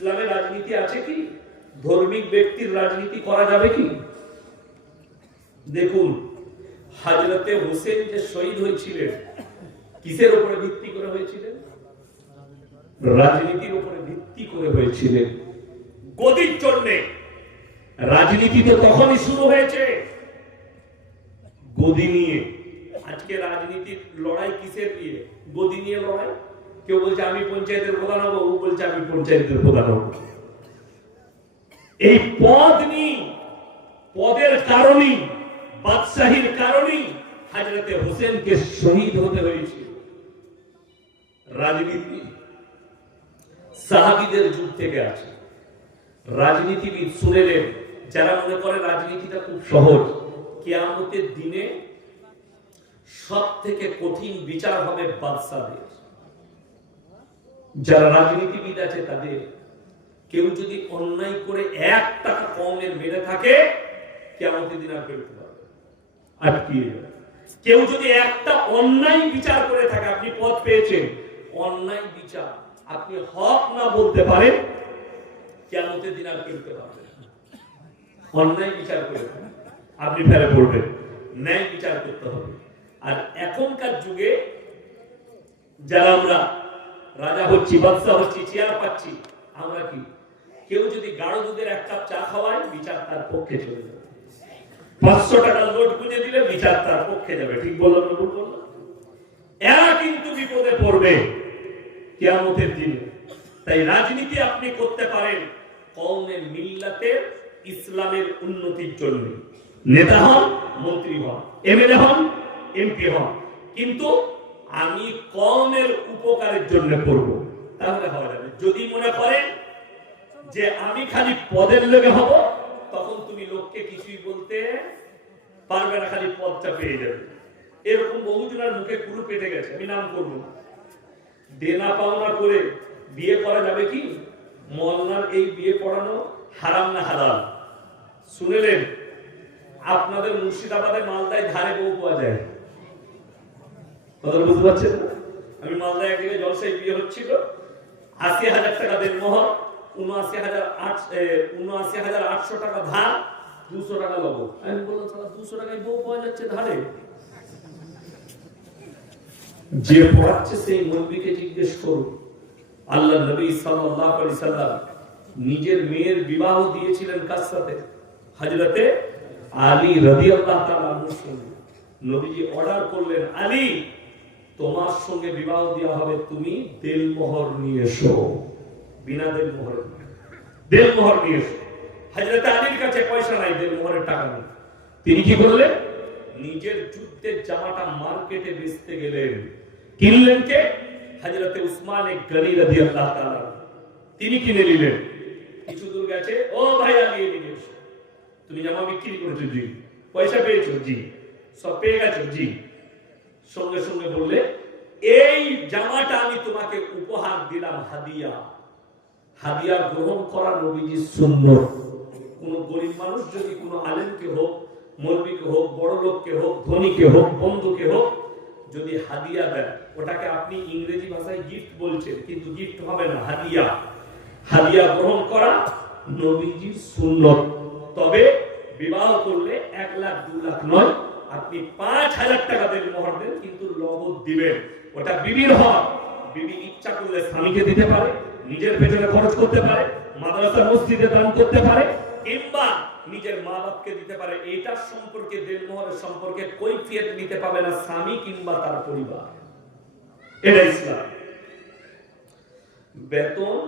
ইসলামের রাজনীতি আছে কি? ধর্মিক ব্যক্তির রাজনীতি করা যাবে কি? দেখুন, হযরতে হোসেন যে শহীদ হয়েছিলেন কিসের উপরে ভিত্তি করে হয়েছিলেন? রাজনীতির উপরে ভিত্তি করে হয়েছিলেন। গদির জন্য রাজনীতি তো তখনই শুরু হয়েছে গদি নিয়ে। আজকে রাজনীতির লড়াই কিসের নিয়ে? গদি নিয়ে লড়াই। কেউ বলছে আমি পঞ্চায়েতের প্রধান হবো, ও বলছে আমি পঞ্চায়েতের প্রধান হবো। এই পদ নিয়ে, পদের কারণেই, বাদশাহীর কারণেই হযরতে হোসেনকে শহীদ হতে হয়েছিল। রাজনীতি সাহাবীদের যুগ থেকে আছে। রাজনীতিবিদ শুনেলেন, যারা মনে করে রাজনীতিটা খুব সহজ, কিয়ামতের দিনে সব থেকে কঠিন বিচার হবে বাদশাদের। যারা রাজনীতিবিদ আছে তাদের কেউ যদি অন্যায় করে 1 টাকা কমের মেরে থাকে, কিয়ামতের দিন আর বেরোতে পারবে, আটকিয়ে যাবে। কেউ যদি একটা অন্যায় বিচার করে থাকে, আপনি পদ পেয়েছেন, অন্যায় বিচার আপনি হক না বলতে পারেন, কিয়ামতের দিন আর বেরোতে পারবে না। অন্যায় বিচার করে আপনি ফেলে পড়বেন, ন্যায় বিচার করতে হবে। আর এখনকার যুগে যারা আমরা রাজা হচ্ছি, বাদশা হচ্ছি, চেয়ার পাচ্ছি, আমরা কি কেউ যদি গাঢ় দুধের 1 কাপ চা খাওয়ায়, বিচার তার পক্ষে চলে যাবে। 500 টাকার নোট গুঁজে দিলে বিচার তার পক্ষে যাবে। ঠিক বললাম না ভুল বললাম? এরা কিন্তু বিপদে পড়বে কিয়ামতের দিনে। তাই রাজনীতি আপনি করতে পারেন কওমে মিল্লাতের, ইসলামের উন্নতির জন্য। নেতা হন, মন্ত্রী হন, এমএলএ হন, এমপি হন, কিন্তু আমি কওমের উপকারের জন্য করব, তাহলে হবে না। যদি মনে করেন যে আমি খালি পদের লোভে হব, তখন তুমি লোককে কিছুই বলতে পারবে না, খালি পদটা পেয়ে যাবে। এরকম বহুজনের মুখে কুলু পেটে গেছে, আমি নাম করব না। দেনা পাওনা করে বিয়ে করা যাবে কি? মওলানার এই বিয়ে পড়ানো হারাম না হালাল? শুনেলেন, আপনাদের মুর্শিদাবাদে মালদায় ধারে বউ পাওয়া যায়। কথা বুঝতে পারছেন? আমি মালদায় এক জায়গায় জলসায় বিয়ে হচ্ছিল, 80,000 টাকা দেনমোহর, 79,800 টাকা ধার, 200 টাকা লবণ। আমি বললাম, 200 টাকায় বউ পাওয়া যাচ্ছে ধারে? যে পড়াচ্ছে সেই মৌলবীকে জিজ্ঞেস করুন। আল্লাহ নবী সাল্লাল্লাহু আলাইহি সাল্লাম নিজের মেয়ের বিবাহ দিয়েছিলেন কার সাথে? হযরতে আলী রাদিয়াল্লাহু তাআলা আনহুর সঙ্গে। নবীজি অর্ডার করলেন, আলী তোমার সঙ্গে বিবাহ দেওয়া হবে, তুমি দেলমোহর নিয়ে এসো। বিনা দেলমোহরে, দেলমোহর নিয়ে এসো। হযরতে আলীর কাছে পয়সা নাই, দেলমোহরের টাকা নেই। তিনি কি করলেন? নিজের যুদ্ধের জামাটা মার্কেটে বেচতে গেলেন। কিনলেন কে? হযরতে উসমান গনি রাদিয়াল্লাহু তাআলা। তিনি কিনে নিলেন। কিছু দূর গেছে, ও ভাই আলী এদিকে এসো। তুমি জামা বিক্রি করেছো? জি। পয়সা পেয়েছো? জি। সব পেয়ে গেছো? জি। সঙ্গে সঙ্গে বললে, এই জামাটা আমি তোমাকে উপহার দিলাম, হাদিয়া। হাদিয়া গ্রহণ করা নবীজির সুন্নাত। কোন গরিব মানুষ যদি কোন আলেমকে হোক, মৌলবীকে হোক, বড় লোককে হোক, ধনীকে হোক, বন্ধুকে হোক, যদি হাদিয়া দেয়, ওটাকে আপনি ইংরেজি ভাষায় গিফট বলছেন, কিন্তু গিফট হবে না, হাদিয়া। হাদিয়া গ্রহণ করা নবীজির সুন্নাত। তবে বিবাহ করলে 1 লাখ 2 লাখ নয়, আপনি 5,000 টাকা দেন, মোহর দেন, কিন্তু নগদ দিবেন। ওটা বিবির হক। বিবি ইচ্ছা করলে স্বামীকে দিতে পারে, নিজের পেছনে খরচ করতে পারে, মাদ্রাসা মসজিদে দান করতে পারে, কিংবা নিজের মা বাপকে দিতে পারে। এইটার সম্পর্কে, দেনমোহরের সম্পর্কে কৈফিয়ত নিতে পাবে না স্বামী কিংবা তার পরিবার। এটা ইসলাম। বেতন